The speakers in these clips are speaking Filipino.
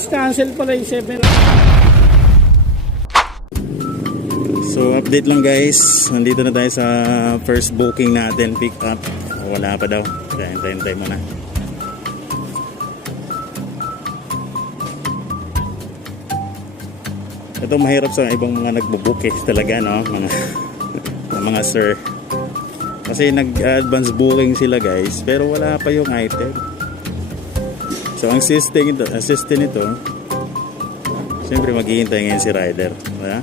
Tapos cancel pala yung 7. So update lang guys, nandito na tayo sa first booking natin, pick up. Wala pa daw, kaya hintay mo na. Ito mahirap sa ibang mga nagbo-book talaga, no, mga sir. Kasi nag-advance booking sila guys, pero wala pa yung item. So ang system nito, siyempre maghihintay ngayon si rider, diba?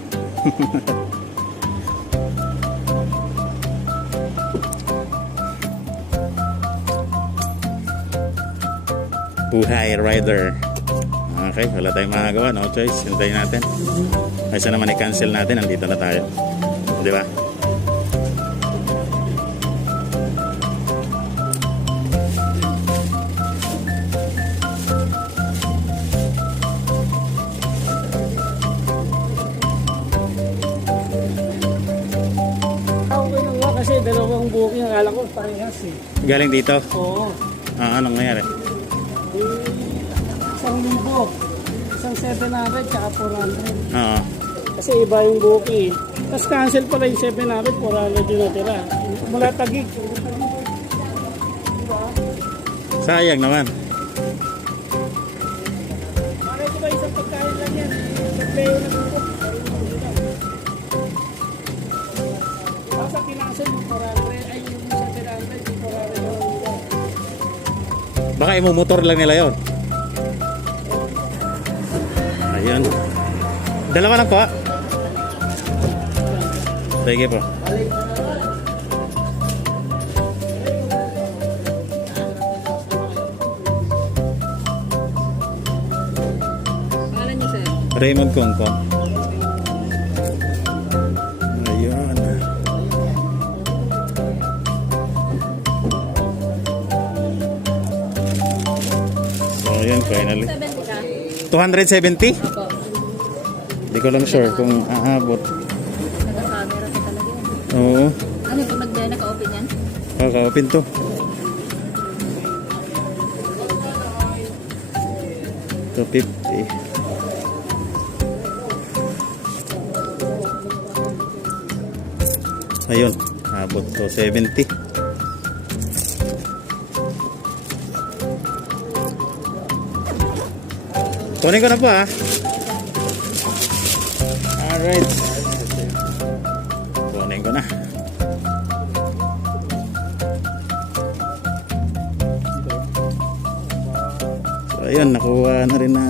Buhay rider. Okay, wala tayong magagawa, no choice. Hintayin natin. Aysa naman i-cancel natin, nandito na tayo. Di ba? Okay lang kasi dalawang booking. Akala ko parehas eh. Galing dito? Oo. Anong nangyari? 1,000. Isang 700 tsaka 400. Oo. Kasi iba yung booking. Tapos cancel pala yung 700, 400 yung natira. Mula Taguig. Sayang naman. Bakit ba isang pagkain lang yan? Nagpayo na dito. Tapos ang kinancel yung 400, ay yung 700, yung 400 lang dito. Baka imumotor lang nila yon. Ayun. Dalawa lang po. Sige po. Pangalan niyo, sir? Raymond Kongkong. Ayun. So ayun, finally. 270? Hindi ko lang sure kung aabot. Naka-camera ka talaga yan. Oo. Ano yung nag-daya naka-open yan? Kaka-open to. $250. Ayun, abot to 70. Kunin ko na po Alright. Kunin ko na. So ayun, nakuha na rin na